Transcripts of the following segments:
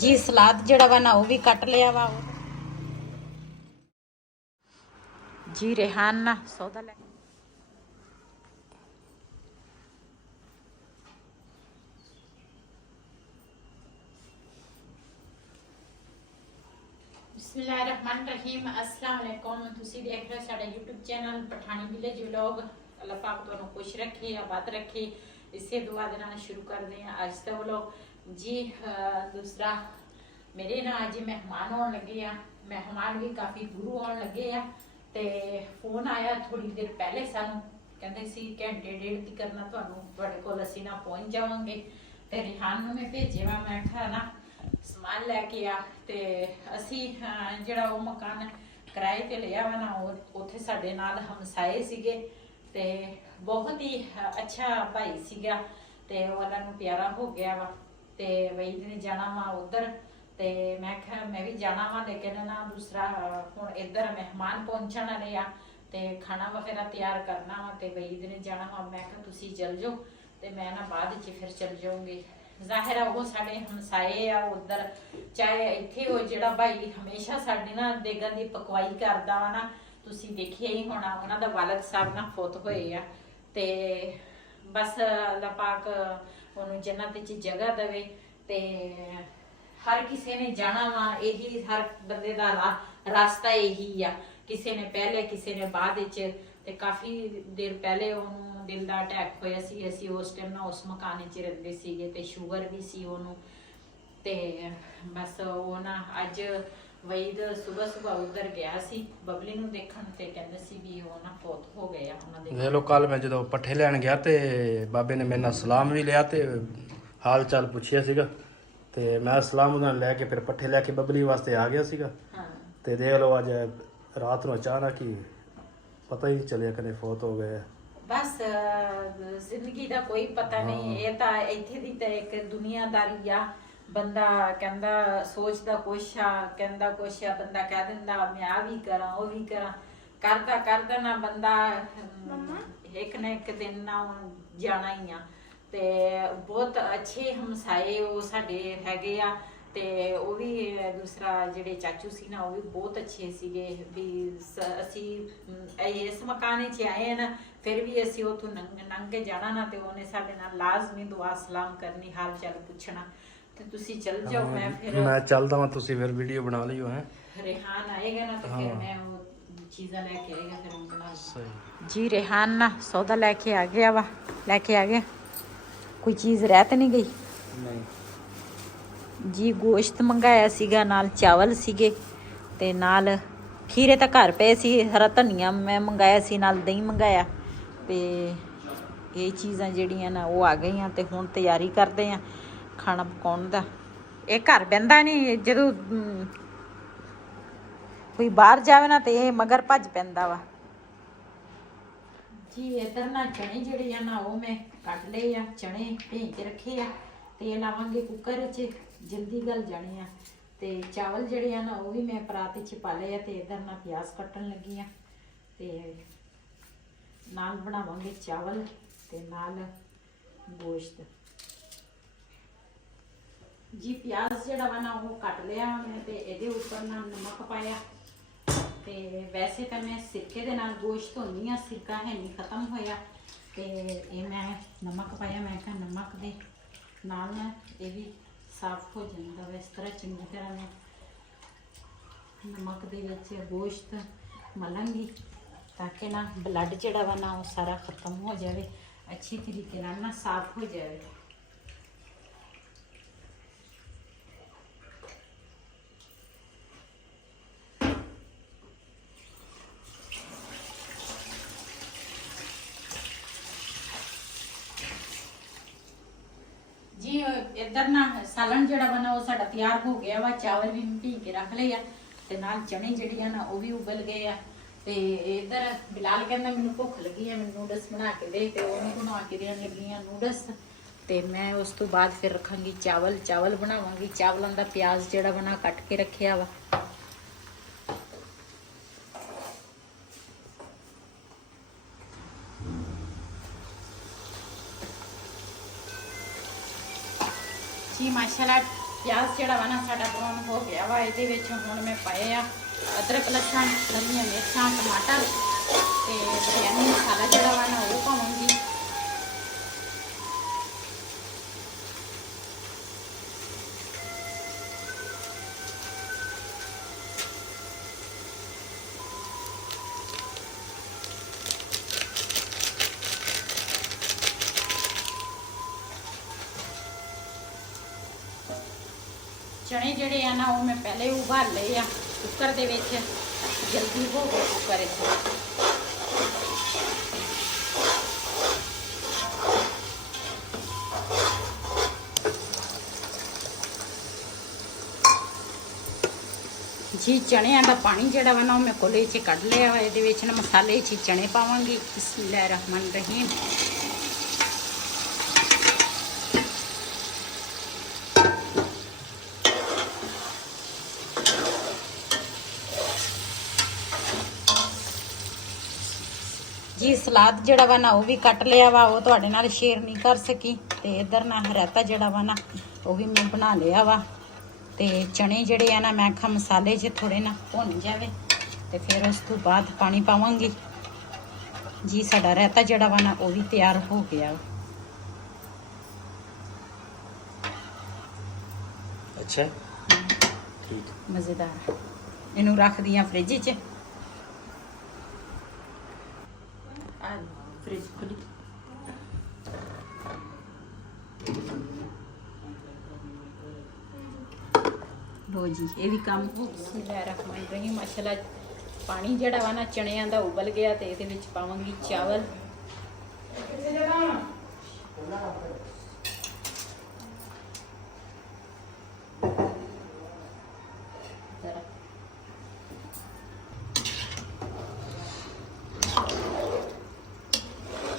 जी सलाद जड़ा वा ना वो भी कट लिया वा जी रेहान ना सौदा ले बिस्मिल्लाहिर्रहमानिर्रहीम अस्सलाम वालेकुम तुसी देख रहे हो साडा YouTube channel Pathani village vlog Allah पाक तुहानू खुश रखे आबाद रखे इसे दुआ दे नाल शुरू करते हैं आज का व्लॉग जी। दूसरा मेरे ना अज मेहमान आने लगे आ मेहमान भी काफ़ी दूरों आने लगे आ ते फोन आया थोड़ी देर पहले सानू कहते सी घंटे डेढ़ की करना तुहाडे कोल असीं ना पहुंच जावांगे ते रिहान नूं मैं भेजे वा मैं कहा ना समान लैके आ ते असी जिहड़ा वो मकान किराए ते लिया वा ना उत्थे साडे नाल हमसाए सीगे ते बहुत ही अच्छा भाई सीगा ते वो अल्लाह नूं प्यारा हो गया वा ते वही ने जाना वा उधर ते मैं कहा मैं भी जाना वा लेकिन ना दूसरा हुण इधर मेहमान पहुंचण वाले आ ते खाना वगैरह तैयार करना वा ते वही ने जाना वा मैं कहा तुसीं चल जाओ ते मैं ना बाद च फिर चल जाऊंगी। जाहिर है वो साडे हमसाए आ उधर चाहे इत्थे हो जिहड़ा भाई हमेशा साडी ना देगां दी पकवाई करदा वा ना तुसीं देखिया ही होना उन्हां दा वालद साहब ना फौत होए आ ते बस अल्लाह पाक उन्होंने जन्नत च जगह देवे ते हर किसी ने जाना वा यही हर बंदे दा रास्ता यही आ किसी ने पहले किसी ने बाद च ते काफ़ी देर पहले उन्होंने दिल का अटैक होया सी असी उस टाइम ना उस मकान च रहिंदे सीगे ते शुगर भी सी उन्होंने ते बस वो ना अज वहीद सुबह सुबह उधर गया सी बबली नूं देखण ते कहंदे सी भी वो ना फौत हो गए उन्हां दे देख लो कल मैं जो पट्ठे लैन गया ते बाबे ने मेरे नाल सलाम भी लिया ते हाल चाल पुछिया सीगा ते मैं सलाम उन्हां ने लैके फिर पट्ठे लैके बबली वास्ते आ गया सीगा। हाँ ते देख लो अज रात नूं अचानक ही पता ही नहीं चलिया कने फौत हो गए। बस जिंदगी का कोई पता नहीं ये तो इत्थे दी तो एक दुनियादारी आ बंदा कहंदा सोचदा कुछ आ कहंदा कुछ आ बंदा कह दिंदा मैं आ भी करा वो भी करा करदा करदा ना बंदा एक न एक दिन ना जाना ही आ ते बहुत अच्छे हमसाए वो साडे हैगे आ ते वो भी दूसरा जिहड़े चाचू सी ना वो भी बहुत अच्छे सीगे भी असी इस मकान च आए ना फिर भी असी उतों लंघ के जाना ना ते उन्हें साडे नाल लाजमी दुआ सलाम करनी हाल चाल पुछना ते तुसी चल जाओ मैं फिर मैं चलदा वां तुसी फिर वीडियो बना लियो हैं रेहान आएगा ना तो फिर मैं वो चीज़ा लेके आएगा फिर हम बना सही जी। रेहान ना सौदा लेके आ गया वा लेके आ गया कोई चीज़ रह तो नहीं गई नहीं जी। गोश्त मंगाया सीगा नाल चावल सीगे ते नाल खीरे तो घर पे सी हरा धनिया मैं मंगाया सी नाल दही मंगाया ते ये चीज़ां जिहड़ियां ना वो आ गई ते हुण तैयारी करते हैं खाना पकाउण दा। ये घर बहिंदा नहीं जदों कोई बाहर जावे ना तो ये मगर भज पैंदा वा जी। इधर ना चने जिहड़े आ ना वो मैं कट लए आ चने भें के रखे आ ते लावांगे कुकर च जल्दी गल जाने आ ते चावल जिहड़े आ ना वो भी मैं परात च पा लए आ ते इधर ना प्याज कट्टन लगी आ ते नाल बनावांगे चावल ते नाल गोश्त जी। प्याज जिहड़ा वा ना वो कट लिया मैं ते इहदे उपर ना नमक पाया ते वैसे तो मैं सिरके दे नाल गोश्त धोनी आ सिरका है नहीं खत्म होया ते ये मैं नमक पाया मैं कहा नमक दे नाल ना ये भी साफ हो जाता वा इस तरह चंगी तरह मैं नमक दे विच गोश्त मलांगी ताकि ना ब्लड जिहड़ा वा ना वो सारा खत्म हो जाए अच्छी तरीके नाल ना साफ हो जाए। जी इधर ना सालन जिहड़ा बना वो साडा तैयार हो गया वा चावल भी भी के रख लए आ ते नाल चने जिहड़े ना वो भी उबल गए आ ते इधर बिलाल कहंदा मैनूं भुख लगी है मैनूं नूडल्स बना के दे ते ओनू बना के देण लगी आ नूडल्स ते मैं उस तो बाद फिर रखांगी चावल बनावांगी चावलों का प्याज जिहड़ा बना कट के रखिया वा जी। माशाल्लाह ਪਿਆਜ਼ ਜਿਹੜਾ ਵਾ ਨਾ ਸਾਡਾ ਬਰਾਊਨ ਹੋ ਗਿਆ ਵਾ। ਇਹਦੇ ਵਿੱਚ ਹੁਣ ਮੈਂ ਪਾਏ ਆ ਅਦਰਕ, ਲਸਣ, ਹਰੀਆਂ ਮਿਰਚਾਂ, ਟਮਾਟਰ ਤੇ ਬਿਰਯਾਨੀ ਮਸਾਲਾ ਜਿਹੜਾ ਵਾ ਨਾ ਉਹ ਪਾਵਾਂਗੀ। ਚਣੇ ਜਿਹੜੇ ਆ ਨਾ ਉਹ ਮੈਂ ਪਹਿਲੇ ਉਬਾਲ ਲਏ ਆ ਕੁੱਕਰ ਦੇ ਵਿੱਚ, ਜਲਦੀ ਹੋ ਗਿਆ ਕੁੱਕਰ ਵਿੱਚ। ਜੀ ਚਣਿਆਂ ਦਾ ਪਾਣੀ ਜਿਹੜਾ ਵਾ ਨਾ ਉਹ ਮੈਂ ਕੋਲੇ 'ਚ ਕੱਢ ਲਿਆ ਵਾ। ਇਹਦੇ ਵਿੱਚ ਨਾ ਮਸਾਲੇ 'ਚ ਚਣੇ ਪਾਵਾਂਗੀ। ਬਿਸਮਿਲ੍ਲਾਹਿਰਰਹਿਮਾਨਿਰਰਹੀਮ। ਜੀ ਸਲਾਦ ਜਿਹੜਾ ਵਾ ਨਾ ਉਹ ਵੀ ਕੱਟ ਲਿਆ ਵਾ, ਉਹ ਤੁਹਾਡੇ ਨਾਲ ਸ਼ੇਅਰ ਨਹੀਂ ਕਰ ਸਕੀ। ਤੇ ਇਧਰ ਨਾ ਰਾਇਤਾ ਜਿਹੜਾ ਵਾ ਨਾ ਉਹ ਵੀ ਮੈਂ ਬਣਾ ਲਿਆ ਵਾ। ਤੇ ਚਣੇ ਜਿਹੜੇ ਆ ਨਾ ਮੈਂ ਖਾ ਮਸਾਲੇ 'ਚ ਥੋੜੇ ਨਾ ਭੁੰਨ ਜਾਵੇ ਤੇ ਫਿਰ ਉਸ ਤੋਂ ਬਾਅਦ ਪਾਣੀ ਪਾਵਾਂਗੀ। ਜੀ ਸਾਡਾ ਰਾਇਤਾ ਜਿਹੜਾ ਵਾ ਨਾ ਉਹ ਵੀ ਤਿਆਰ ਹੋ ਗਿਆ। ਅੱਛਾ ਠੀਕ, ਮਜ਼ੇਦਾਰ। ਇਹਨੂੰ ਰੱਖ ਦਿਆਂ ਫ੍ਰਿਜ 'ਚ। ਫ੍ਰਿਜ ਖੁੱਲੀ। ਲੋ ਜੀ ਇਹ ਵੀ ਕੰਮ ਬਿਸਮਿਲ੍ਲਾਹਿਰਰਹਿਮਾਨਿਰਰਹੀਮ। ਮਾਸ਼ਾਅੱਲਾ ਪਾਣੀ ਜਿਹੜਾ ਵਾ ਨਾ ਚਣਿਆਂ ਦਾ ਉਬਲ ਗਿਆ ਤੇ ਇਹਦੇ ਵਿੱਚ ਪਾਵਾਂਗੀ ਚਾਵਲ।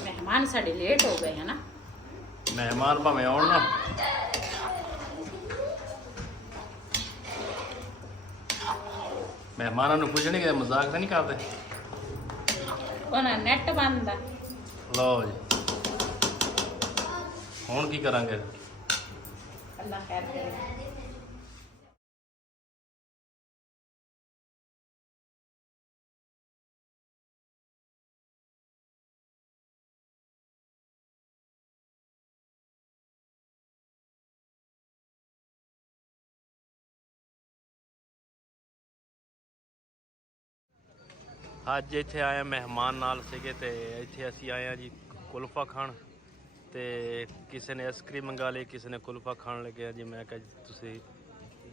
ਮਹਿਮਾਨ ਸਾਡੇ ਲੇਟ ਹੋ ਗਏ ਹਨਾ। ਮਹਿਮਾਨ ਭਾਵੇਂ ਆਉਣ ਨਾ, ਮਹਿਮਾਨਾਂ ਨੂੰ ਪੁੱਛਣਗੇ ਮਜ਼ਾਕ ਤਾਂ ਨਹੀਂ ਕਰਦੇ। ਉਹਨਾਂ ਨੈਟ ਬੰਦ ਆ। ਲਓ ਜੀ ਹੁਣ ਕੀ ਕਰਾਂਗੇ? ਅੱਲਾ ਖੈਰ ਕਰੇ। ਅੱਜ ਇੱਥੇ ਆਏ ਮਹਿਮਾਨ ਨਾਲ ਸੀਗੇ ਤੇ ਇੱਥੇ ਅਸੀਂ ਆਏ ਆ ਜੀ ਕੁਲਫਾ ਖਾਣ। ਤੇ ਕਿਸੇ ਨੇ ਆਈਸਕ੍ਰੀਮ ਮੰਗਾ ਲਈ, ਕਿਸੇ ਨੇ ਕੁਲਫਾ ਖਾਣ ਲੱਗਿਆ ਜੀ। ਮੈਂ ਕਿਹਾ ਜੀ ਤੁਸੀਂ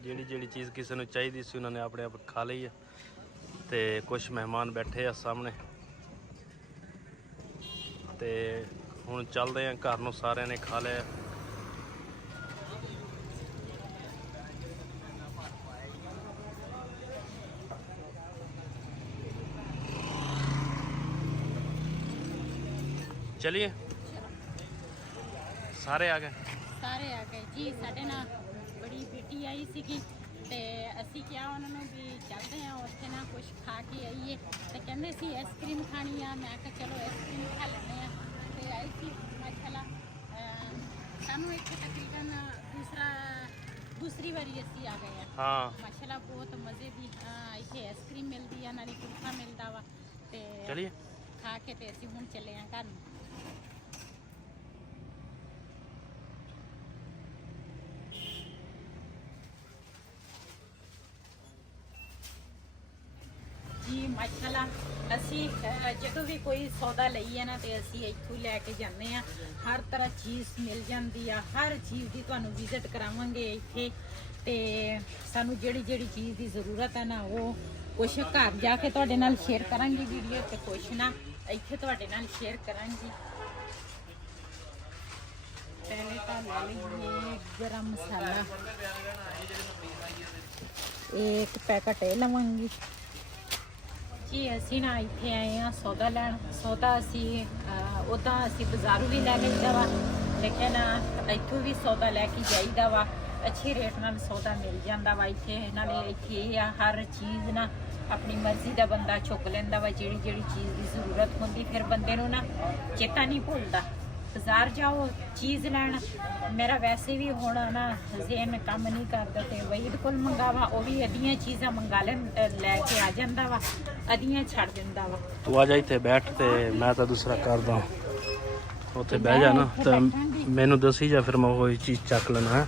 ਜਿਹੜੀ ਚੀਜ਼ ਕਿਸੇ ਨੂੰ ਚਾਹੀਦੀ ਸੀ ਉਹਨਾਂ ਨੇ ਆਪਣੇ ਆਪ ਖਾ ਲਈ ਹੈ। ਤੇ ਕੁਝ ਮਹਿਮਾਨ ਬੈਠੇ ਆ ਸਾਹਮਣੇ ਤੇ ਹੁਣ ਚੱਲਦੇ ਆ ਘਰ ਨੂੰ। ਸਾਰਿਆਂ ਨੇ ਖਾ ਲਿਆ। चलिए सारे आ गए जी। साढ़े ना बड़ी बेटी आई सी ते असी क्या उन्होंने भी चलते हैं उत्थे ना कुछ खा के आईए। तो कहते सी आइसक्रीम खानी है। मैं कहा चलो आइसक्रीम खा लेने। तो आई सी माशाल्लाह सानू इत्थे तकरीबन दूसरी बारी असी आ गए हैं। हाँ माशाल्लाह बहुत मज़े की इत्थे आइसक्रीम मिलती है, नाले कुल्फा मिलता वा। ते चलिए खा के ते असी हुण चले हैं घर। जी माशाल्लाह असी जो भी कोई सौदा लईए ना तो असी इत्थों लैके जाते हैं। हर तरह चीज़ मिल जाती है। हर चीज़ की तुहानू विजिट करावांगे इत्थे। ते सानू जिहड़ी जिहड़ी चीज़ की ज़रूरत है ना वो कुछ घर जाके तुहाडे नाल शेयर करांगी वीडियो ते कुछ ना इत्थे तुहाडे नाल शेयर करांगी। पहले तो ला लीजिए गरम मसाला, एक पैकेट ये लवांगी जी। असी ना इत्थे आए हैं सौदा लैन। सौदा असी उदा असी बाजारू भी लै लईदा वा, लेकिन इत्थों भी सौदा लैके जाईदा वा। अच्छे रेट नाल सौदा मिल जांदा वा इत्थे। नाले इत्थे हर चीज़ ना अपनी मर्जी का बंदा चुक लैंदा वा। जिहड़ी जिहड़ी चीज़ की जरूरत होंदी फिर बंदे नूं ना चेता नहीं भुलदा। ਬਾਜ਼ਾਰ ਜਾਓ ਚੀਜ਼ ਲੈਣ। ਮੇਰਾ ਵੈਸੇ ਵੀ ਹੁਣ ਨਾ ਜ਼ੇਨ ਕੰਮ ਨਹੀਂ ਕਰਦਾ ਤੇ ਵਹੀਦ ਕੋਲ ਮੰਗਾਵਾ, ਉਹ ਵੀ ਅੱਧੀਆਂ ਚੀਜ਼ਾਂ ਮੰਗਾ ਲੈ ਕੇ ਆ ਜਾਂਦਾ ਵਾ, ਅੱਧੀਆਂ ਛੱਡ ਦਿੰਦਾ ਵਾ। ਤੂੰ ਆ ਜਾ ਇੱਥੇ ਬੈਠ ਤੇ ਮੈਂ ਤਾਂ ਦੂਸਰਾ ਕਰਦਾ, ਉੱਥੇ ਬਹਿ ਜਾ ਨਾ ਤਾਂ ਮੈਨੂੰ ਦੱਸੀ ਜਾ, ਫਿਰ ਮੈਂ ਉਹ ਚੀਜ਼ ਚੱਕ ਲੈਣਾ ਹੈ।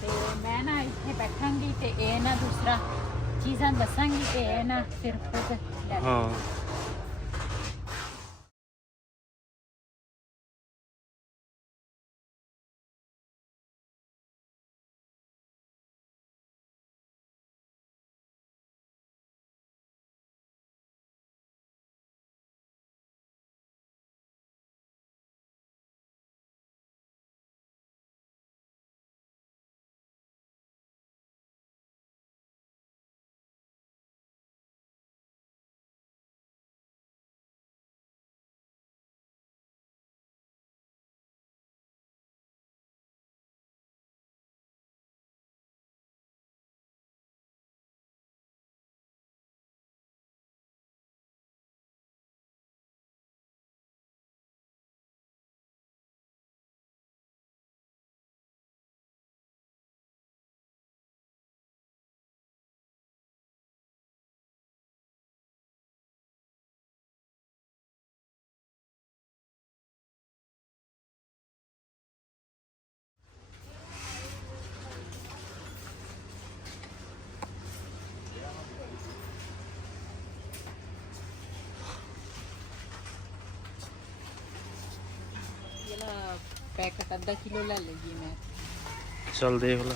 ਤੇ ਮੈਂ ਨਾ ਇੱਥੇ ਬੈਠਾਂਗੀ ਤੇ ਇਹ ਨਾ ਦੂਸਰਾ ਚੀਜ਼ਾਂ ਦੱਸਾਂਗੀ ਤੇ ਇਹ ਨਾ ਫਿਰ ਖੁਦ ਲੈ ਹਾਂ पैकेट आधा किलो ले लेगी मैं। चल देख लो।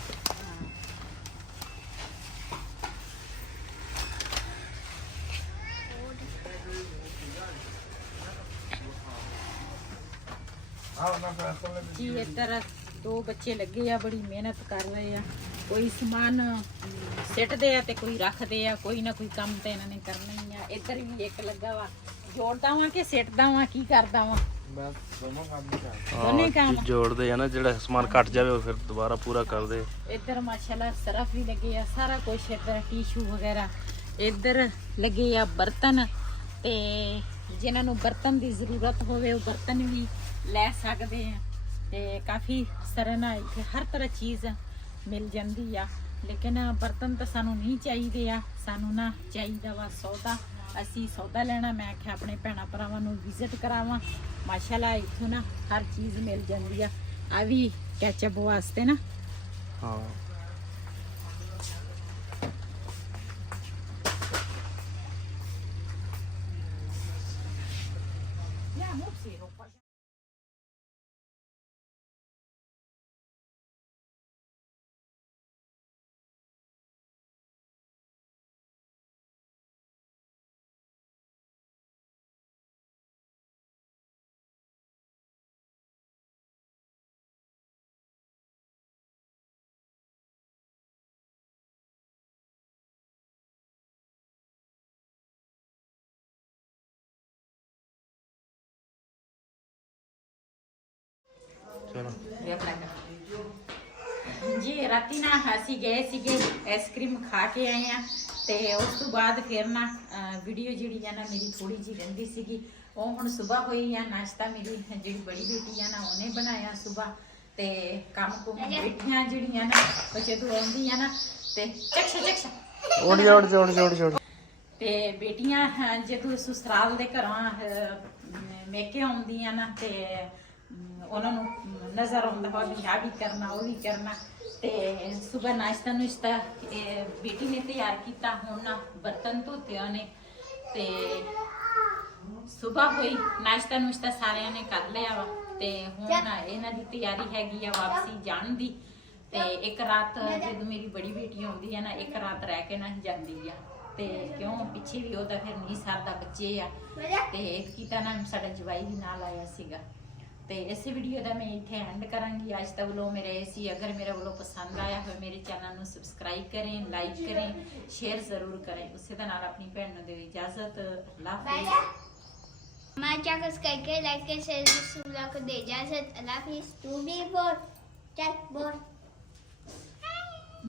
जी इधर 2 बच्चे लगे आ, बड़ी मेहनत कर रहे हैं। कोई समान सिटते हैं ते कोई रखते हैं, कोई ना कोई काम तो इन्होंने करना ही है। इधर भी एक लगा वा, जोड़दा वा कि सिटदा वा, की करदा वा? जोड़ते हैं ना, जेड़ा समान कट जाए वो फिर दोबारा पूरा कर दे। इधर माशाल्लाह सरफ भी लगे आ, सारा कुछ इधर टिशू वगैरह। इधर लगे आ बर्तन, ते जिन्होंने बर्तन की जरूरत होवे वो बर्तन भी ले सकते हैं। ते काफ़ी सारे ना इत्थे हर तरह चीज़ मिल जाती आ, लेकिन बर्तन तो सानू नहीं चाहिए आ, सानू ना चाहिए वा सौदा। असी सौदा लेना, मैं आख्या अपने भैन भरावां नू विजिट करावां। माशाल्लाह इत्थों ना हर चीज़ मिल जाती है। आ भी कैचअप वास्ते ना, हाँ जी राती ना असी गए सीगे आइसक्रीम खा के आए हैं। ते उस तो बाद फिर ना वीडियो जी है ना मेरी थोड़ी जी रही सी, वो हुण सुबह हुई है। नाश्ता मेरी जी बड़ी बेटी है ना उन्हें बनाया सुबह, ते काम कुम बेटियां जिहड़ियां ना जो आउंदी है ना ते ते बेटियां जो ससुराल दे घरों मेके आउंदियां ना ते उन्होंने नज़र आउंदा वा भी आ भी करना वो भी करना। ते सुबह नाश्ता नुश्ता बेटी ने तैयार किया। हुण ना बर्तन धोते उन्हें, ते सुबह हुई नाश्ता नुश्ता सारिਆਂ ने कर लिया वा। ते हुण इन्हां दी तैयारी हैगी आ वापसी जाण दी। ते एक रात जदों मेरी बड़ी बेटी आउंदी है ना, एक रात रह के ना जांदी आ। ते क्यों पिछे भी ओदा फिर नहीं सरदा, बच्चे आ ते कीता ना साडा जवाई भी नाल आया सीगा। ते इस वीडियो का मैं इत्थे एंड करांगी। आज तक व्लॉग मेरा ऐसी, अगर मेरा व्लॉग पसंद आया हो मेरे चैनल को सबसक्राइब करें, लाइक करें, शेयर जरूर करें। उससे दे नाल अपनी भैन नूं दे इजाजत। अल्लाह हाफिज़। हमारे चैनल करके लाइक शेयर दे इजाजत। अल्लाह हाफिज़। तू भी बोल, चल बोल।